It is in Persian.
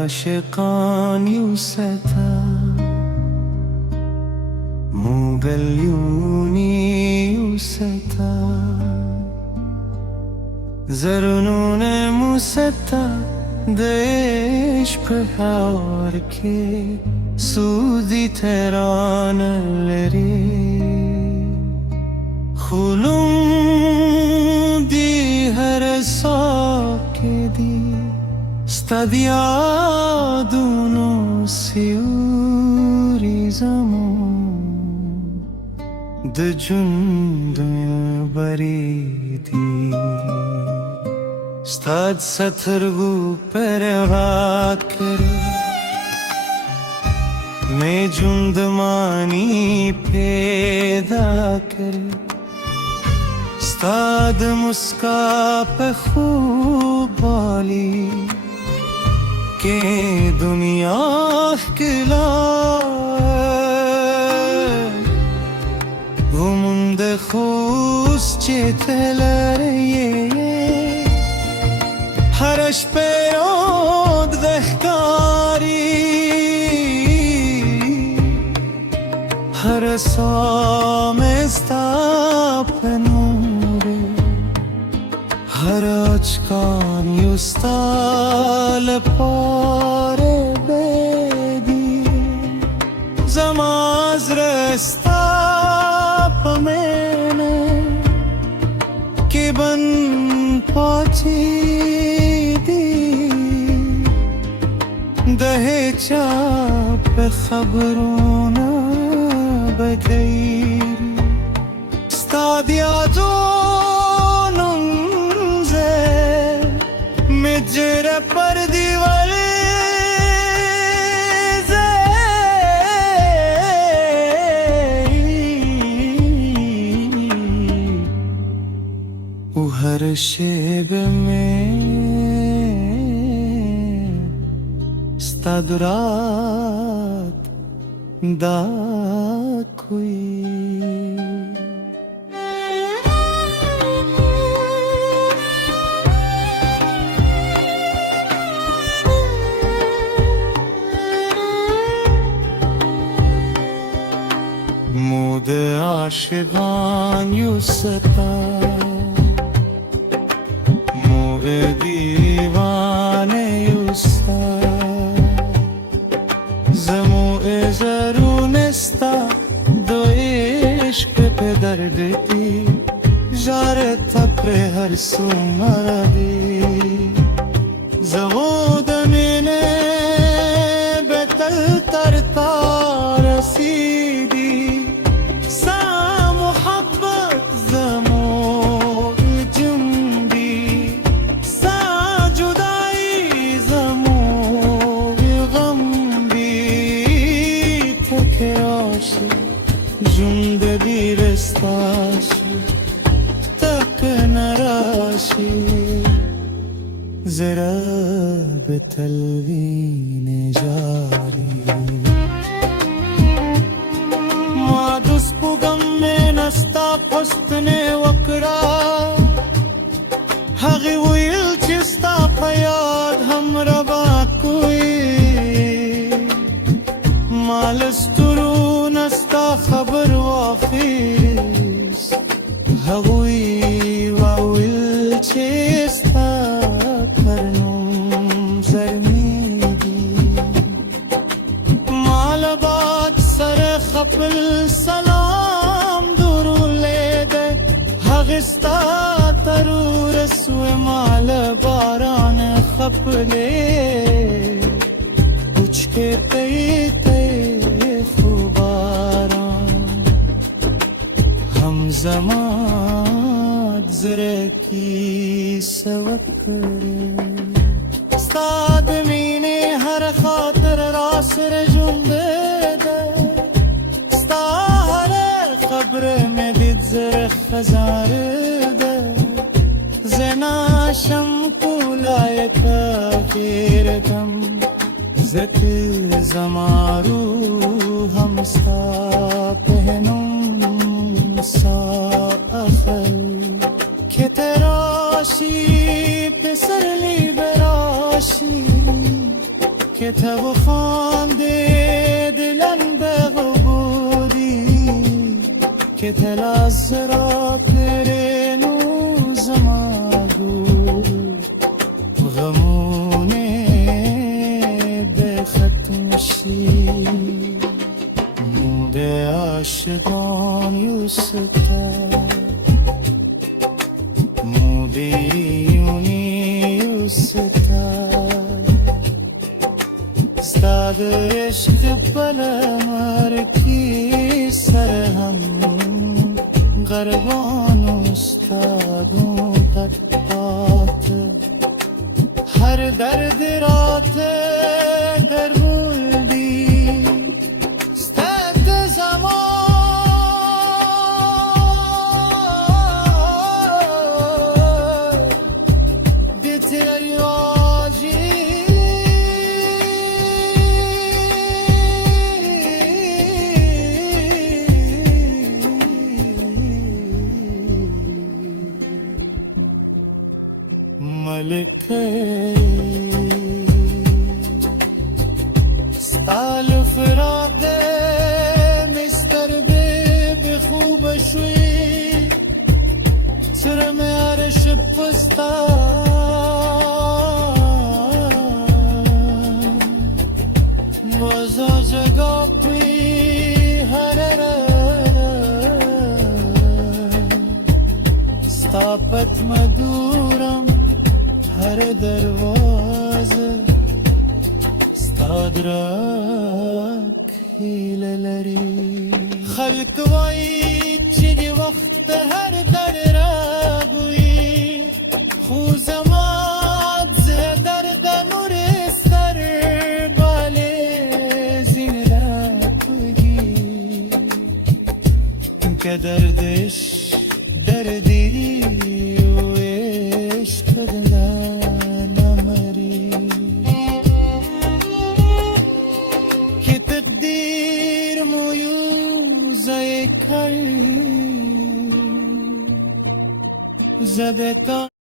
عاشقان یوستا موبلیونی یوستا زرنون موستا देश प्रहार के सूदी तेरान लरे खुलूं दी हर सौ के दी stadia dono siuri zaman de jund baridi Stad satırgu pervat kare मैं जुंदमानी पैदा करे स्ताद मुस्का पे खूब बाली के दुनिया किला वो मुंदे खुश चेतलर ये हरश पे ओद दख्तारी हर सामेस्तापनूरे हर अचकान युस्ताल पारे बेदी जमाज रस्ताप मैंने कि बन पहुंची दहे चाप खबरों न बगैर stadia donunze mejre par diwale o har sheb mein stadurat da koi Mude aşıgan yusata Mude divane yusa Zamu ezarunesta Do ishq pe dardti Jare tapre har sumaradi Zamu damine betal tarta rasidi Jundadi restashi tak narashi zara betalvin jari madus pugam mein nasta husne waqra hagi wil chista fayad hamra ba koi malasturu nasta khabar wafis hagui wawil chesta karnum zarmidi malabat sar khapl salam durulede hagista tarur swe malabaran khaple kuch ke te زمان زرکی سوک کرے استاد مینه هر خاطر راسر جنده ده ستا هر خبر میں دید زر خزاره ده زناشم کولای کافیر کم زت زمارو همستا پهنم ساخل که تراشی پسر لی براشی که تو خانده دلم به غبودی که تلاز را تیره نوزم آگو غمونه به ختم شی موده عاشقان یوستا موبیونی یوستا استاد عشق بلمر کی سرهم غربان استادوں قطعات هر درد رات در بودی استاد زمان دیتی ایواجی ملکه ستال فراق مستر به خوب شوی سرم عرش پستا بازا جگا پی هر ستاپت مدورم هر دروازه استاد راک هیله لري خلق وای چې دی وخت هر در را بوی خو زمان زه درد مرستر باله زین را کوگی که دردش دردی و عشق تقدیر مویوزه کل زبتا